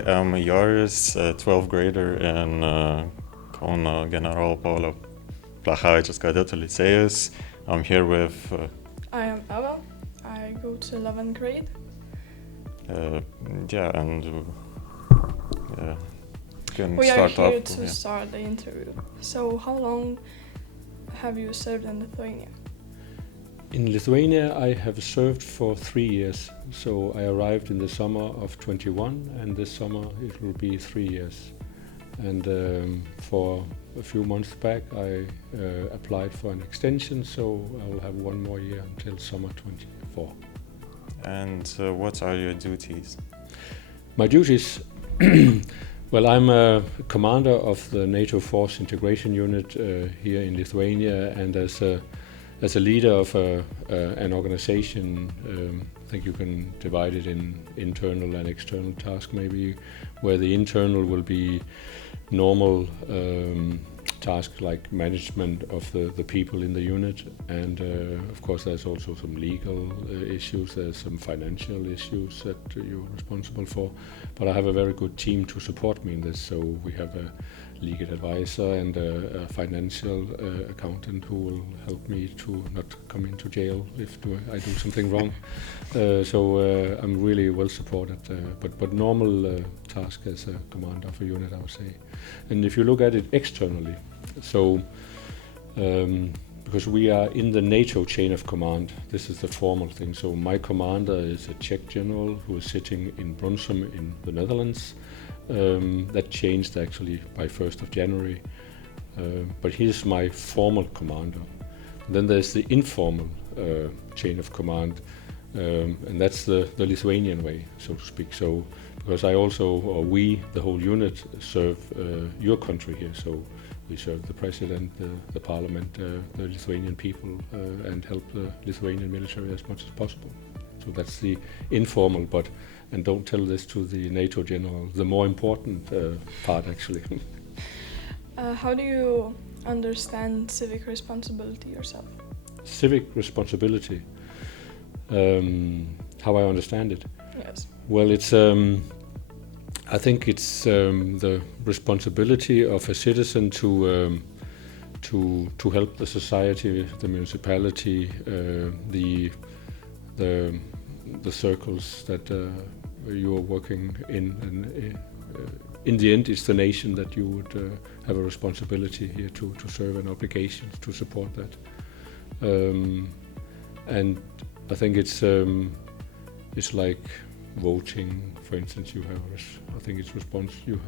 Hi, I'm Joris, a 12th grader in Kauno Generolo Paulo Plachavičiaus Kadetų Licėjus. I'm here with... I am Eva. I go to 11th grade. We are here to start the interview. So, how long have you served in Lithuania? In Lithuania, I have served for 3 years. So I arrived in the summer of 21, and this summer it will be 3 years. And for a few months back, I applied for an extension, so I will have 1 more year until summer 24. And what are your duties? My duties? Well, I'm a commander of the NATO Force Integration Unit here in Lithuania, and as a leader of an organization, I think you can divide it in internal and external tasks, maybe, where the internal will be normal tasks like management of the people in the unit, and of course there's also some legal issues, there's some financial issues that you're responsible for, but I have a very good team to support me in this. So we have a legal advisor and a financial accountant who will help me to not come into jail if I do something wrong. So I'm really well supported, but normal task as a commander of a unit, I would say. And if you look at it externally, so because we are in the NATO chain of command, this is the formal thing. So my commander is a Czech general who is sitting in Brunsum in the Netherlands. That changed actually by 1st of January, but he's my formal commander. Then there's the informal chain of command, and that's the Lithuanian way, so to speak. So because I also, or we, the whole unit, serve your country here, so we serve the president, the parliament, the Lithuanian people, and help the Lithuanian military as much as possible. So that's the informal, and don't tell this to the NATO general, the more important part actually. How do you understand civic responsibility yourself? Civic responsibility, how I understand it? Yes. Well, it's I think it's the responsibility of a citizen to help the society, the municipality, the circles that you are working in, and in the end it's the nation that you would have a responsibility here to serve, an obligation to support that. And I think it's like voting, for instance. You have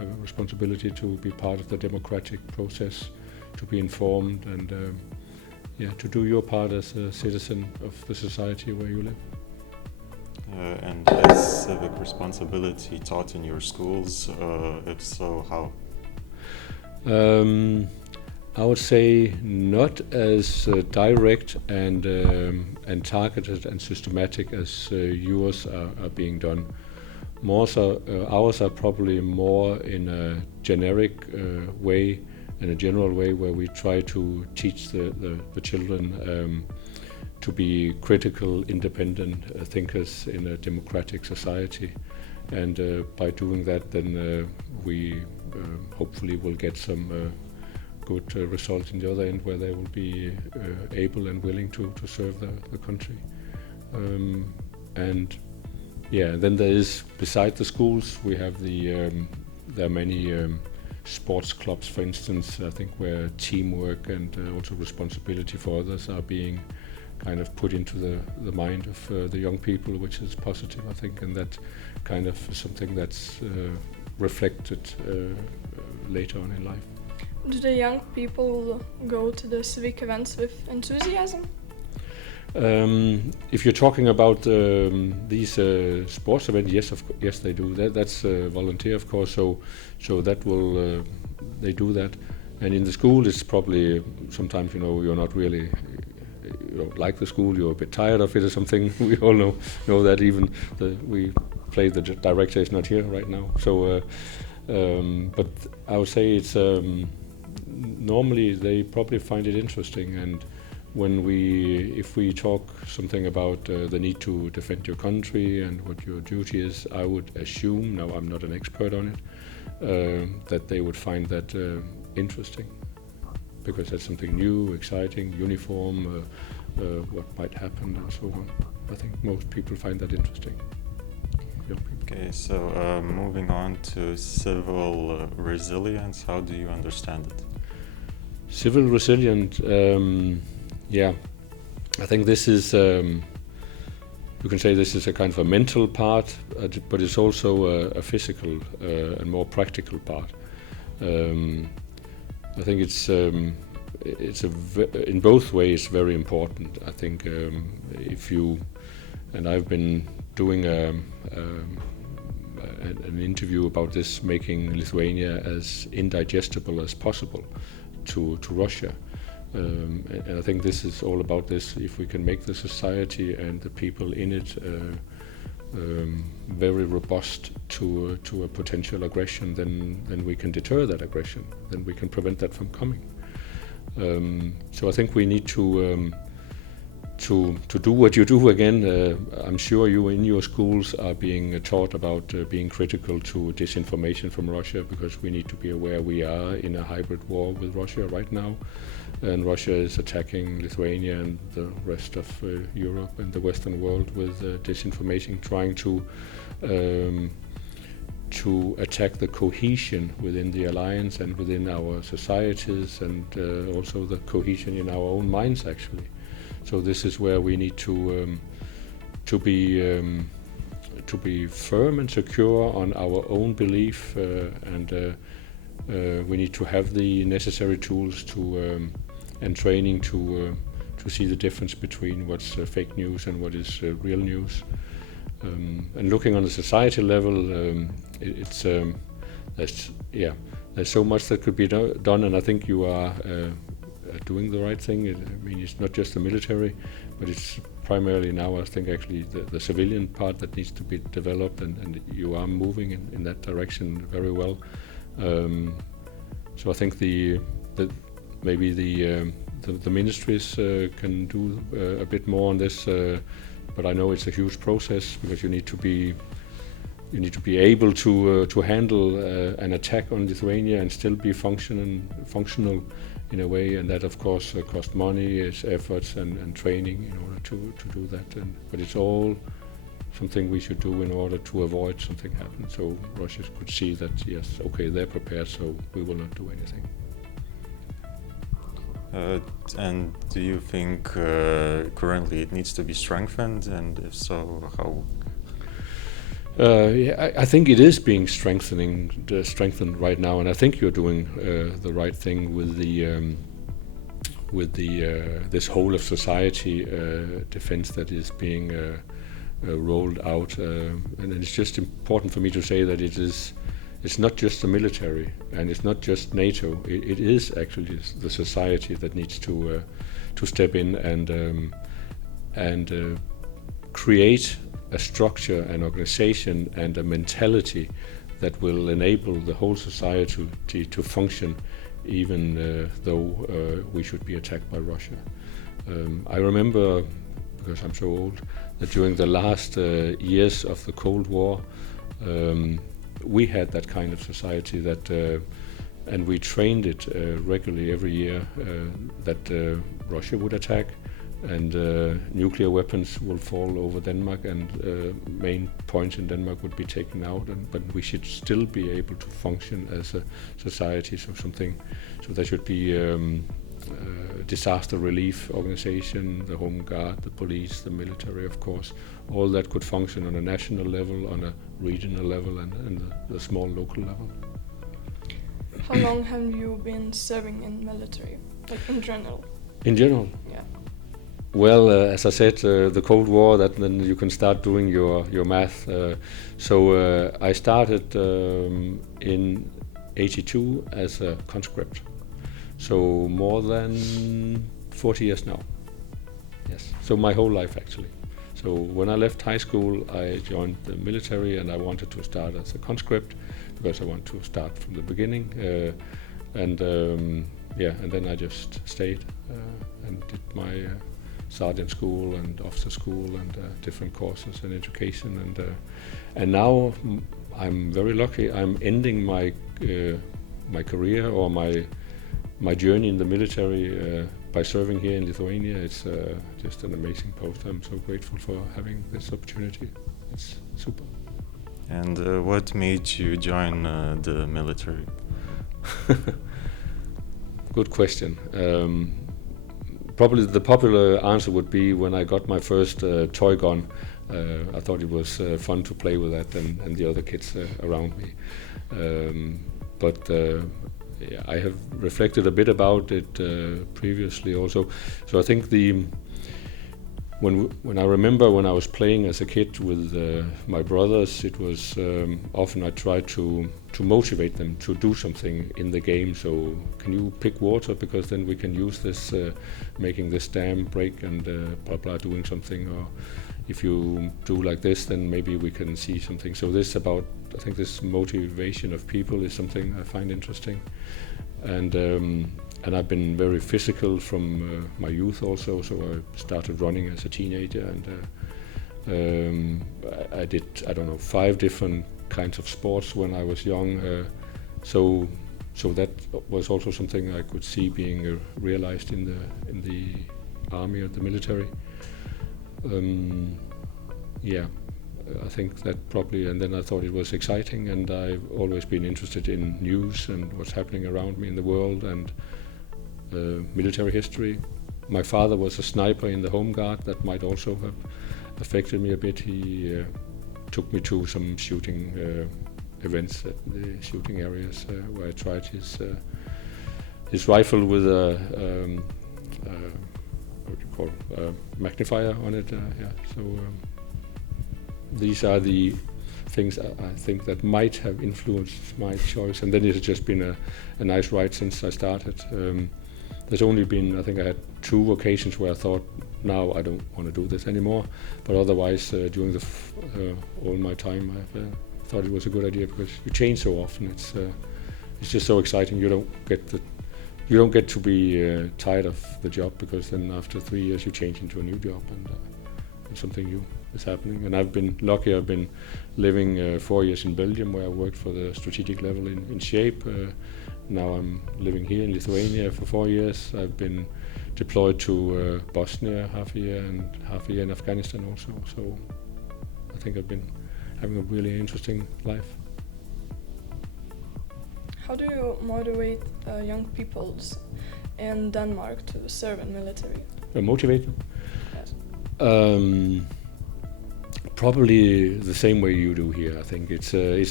a responsibility to be part of the democratic process, to be informed, and to do your part as a citizen of the society where you live. And is civic responsibility taught in your schools? If so, how? I would say not as direct and targeted and systematic as yours are being done. More so, ours are probably more in a generic way, in a general way, where we try to teach the children to be critical, independent thinkers in a democratic society. And by doing that, then we hopefully will get some good results in the other end, where they will be able and willing to serve the country. And then there is, beside the schools, we have there are many sports clubs, for instance, I think, where teamwork and also responsibility for others are being kind of put into the mind of the young people, which is positive, I think, and that kind of something that's reflected later on in life. Do the young people go to the civic events with enthusiasm? If you're talking about these sports events, yes, they do. That's volunteer, of course. So that will they do that. And in the school, it's probably sometimes you're not really. You don't like the school, you're a bit tired of it or something. We all know that. Even we play, the director is not here right now. So, but I would say it's normally they probably find it interesting, and if we talk something about the need to defend your country and what your duty is, I would assume, now I'm not an expert on it, that they would find that interesting, because that's something new, exciting, uniform, what might happen and so on. I think most people find that interesting. Okay, so moving on to civil resilience, how do you understand it? Civil resilience, I think this is, you can say this is a kind of a mental part, but it's also a physical and more practical part. I think it's in both ways very important. I think and I've been doing an interview about this, making Lithuania as indigestible as possible to Russia. And I think this is all about this. If we can make the society and the people in it very robust to a potential aggression, then we can deter that aggression. Then we can prevent that from coming. So I think we need to do what you do again. I'm sure you in your schools are being taught about being critical to disinformation from Russia, because we need to be aware we are in a hybrid war with Russia right now, and Russia is attacking Lithuania and the rest of Europe and the Western world with disinformation, trying to attack the cohesion within the alliance and within our societies, and also the cohesion in our own minds, actually. So this is where we need to be firm and secure on our own belief, and we need to have the necessary tools and training to see the difference between what's fake news and what is real news. And looking on the society level, there's so much that could be done, and I think you are doing the right thing. I mean, it's not just the military, but it's primarily now, I think, actually the civilian part that needs to be developed, and you are moving in that direction very well. So I think maybe the ministries can do a bit more on this, but I know it's a huge process, because you need to be able to handle an attack on Lithuania and still be functional in a way, and that of course costs money, it's efforts and training in order to do that. But it's all something we should do in order to avoid something happen. So Russia could see that, yes, okay, they're prepared, so we will not do anything. And do you think currently it needs to be strengthened, and if so, how? I think it is being strengthened right now, and I think you're doing the right thing with this whole of society defense that is being rolled out, and it's just important for me to say that it's not just the military and it's not just NATO. It is actually the society that needs to step in and create a structure, an organization, and a mentality that will enable the whole society to function, even though we should be attacked by Russia. I remember, because I'm so old, that during the last years of the Cold War, we had that kind of society that, and we trained it regularly every year, that Russia would attack, and nuclear weapons will fall over Denmark, and main points in Denmark would be taken out, but we should still be able to function as a society. So there should be disaster relief organization, the Home Guard, the police, the military, of course. All that could function on a national level, on a regional level, and the small local level. How long have you been serving in military, like in general? In general? Yeah. Well, as I said, the Cold War, then you can start doing your math. So I started in '82 as a conscript. So more than 40 years now. Yes. So my whole life, actually. So when I left high school, I joined the military, and I wanted to start as a conscript because I want to start from the beginning. and then I just stayed and did my sergeant school and officer school and different courses in education, and now I'm very lucky. I'm ending my my career or my journey in the military by serving here in Lithuania. It's just an amazing post. I'm so grateful for having this opportunity. It's super. And what made you join the military? Good question. Probably the popular answer would be when I got my first toy gun. I thought it was fun to play with that and the other kids around me. But I have reflected a bit about it previously also. So I think when I remember when I was playing as a kid with my brothers, it was often I tried to motivate them to do something in the game. So can you pick water, because then we can use this, making this dam break and blah blah, doing something. Or if you do like this, then maybe we can see something. So this about, I think this motivation of people is something I find interesting. And I've been very physical from my youth also. So I started running as a teenager, and I did, I don't know, 5 different kinds of sports when I was young. So that was also something I could see being realized in the army or the military. I think that probably, and then I thought it was exciting, and I've always been interested in news and what's happening around me in the world and military history. My father was a sniper in the Home Guard. That might also have affected me a bit. He took me to some shooting events at the shooting areas where I tried his rifle with a what do you call it? Magnifier on it. These are the things I think that might have influenced my choice, and then it has just been a nice ride since I started. There's only been, I think I had 2 occasions where I thought, now I don't want to do this anymore, but otherwise during all my time I thought it was a good idea, because you change so often. It's just so exciting. You don't get to be tired of the job, because then after 3 years you change into a new job and something new is happening. And I've been lucky. I've been living 4 years in Belgium, where I worked for the strategic level in SHAPE. Now I'm living here in Lithuania for 4 years. I've been deployed to Bosnia half a year and half a year in Afghanistan also. So I think I've been having a really interesting life. How do you motivate young peoples in Denmark to serve in military? Motivate them? Yes. Probably the same way you do here. I think it's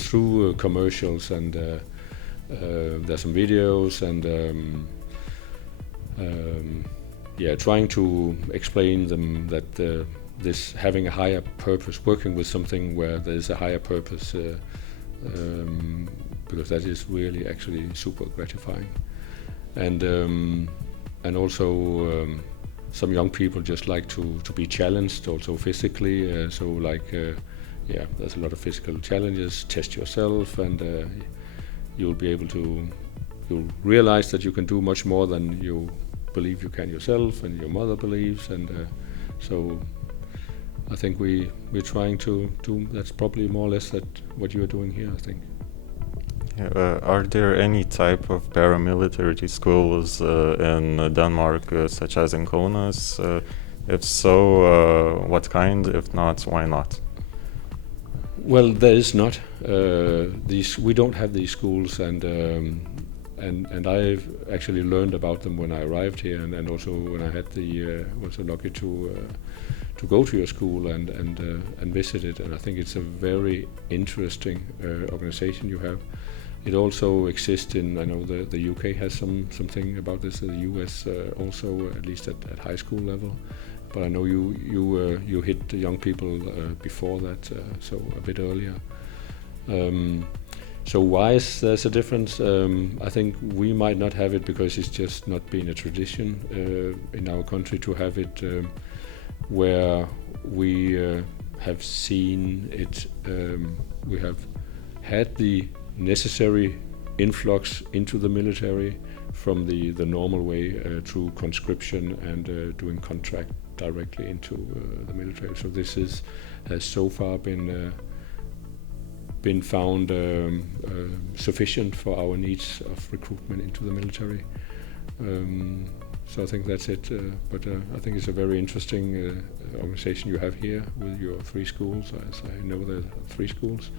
through commercials, and there's some videos, and trying to explain them that this having a higher purpose, working with something where there's a higher purpose, because that is really actually super gratifying, and also some young people just like to be challenged also physically. There's a lot of physical challenges. Test yourself, and you'll realize that you can do much more than you believe you can yourself and your mother believes, and so I think we're trying to do. That's probably more or less what you are doing here, I think. Are there any type of paramilitary schools in Denmark, such as in Kaunas? If so, what kind? If not, why not? Well, there is not. We don't have these schools, and I've actually learned about them when I arrived here, and also when I had was so lucky to go to your school and visit it. And I think it's a very interesting organization you have. It also exists in, I know the UK has something about this, the US also, at least at high school level. But I know you hit the young people before that, so a bit earlier. So why is there's a difference? I think we might not have it because it's just not been a tradition in our country to have it, where we have seen it. We have had the necessary influx into the military from the normal way through conscription and doing contract directly into the military. So this has so far been found sufficient for our needs of recruitment into the military. So I think that's it. But I think it's a very interesting organization you have here with your 3 schools. As I know there are 3 schools,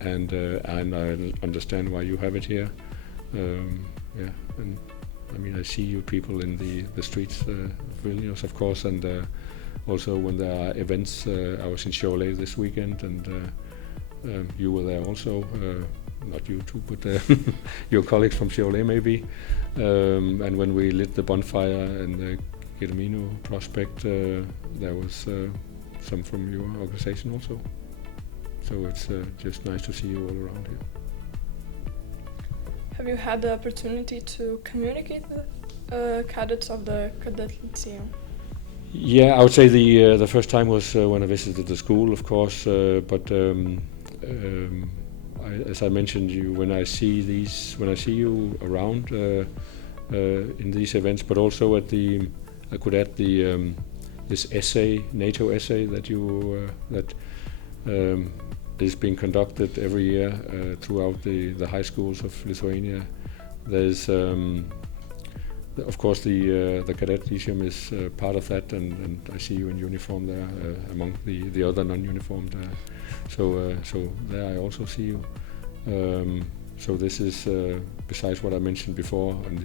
and I understand why you have it here. Yeah, and I mean I see you people in the streets of Vilnius, of course, and also when there are events. I was in Šiauliai this weekend, and you were there also. Not you two, but your colleagues from Šiauliai maybe. And when we lit the bonfire in the Kiekvieną prospect, there was some from your organization also. So it's just nice to see you all around here. Have you had the opportunity to communicate with cadets of the Cadet Lyceum? Yeah, I would say the first time was when I visited the school, of course. But as I mentioned, when I see you around in these events, but also I could add this essay, NATO essay that is being conducted every year throughout the high schools of Lithuania. There's of course the Cadet Lyceum is part of that, and I see you in uniform there among the other non-uniformed. So there I also see you. So this is besides what I mentioned before on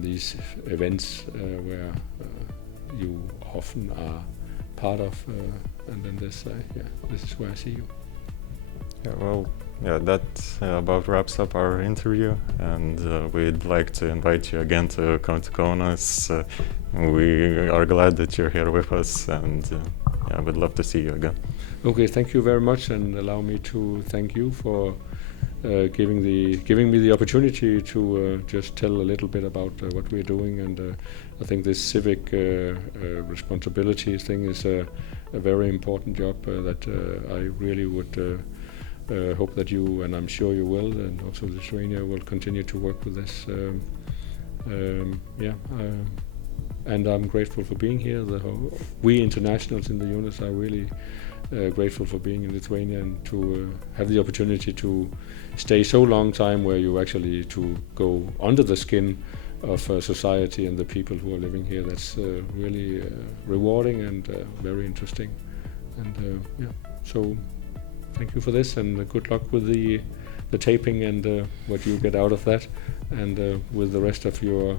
these events where you often are part of, and then this is where I see you. Yeah, well, that about wraps up our interview, and we'd like to invite you again to come to Kaunas. We are glad that you're here with us, and we'd love to see you again. Okay, thank you very much, and allow me to thank you for giving me the opportunity to just tell a little bit about what we're doing. And I think this civic responsibility thing is a very important job that I really would hope that you, and I'm sure you will, and also Lithuania will continue to work with this. And I'm grateful for being here. We internationals in the units are really grateful for being in Lithuania and to have the opportunity to stay so long time, where you actually to go under the skin of society and the people who are living here. That's really rewarding and very interesting. And so thank you for this, and good luck with the taping and what you get out of that, and with the rest of your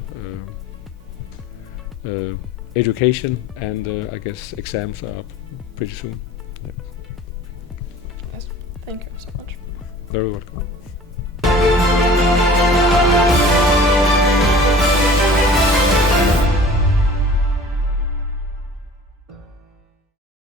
education, and I guess exams are up pretty soon. Yes, thank you so much. Very welcome.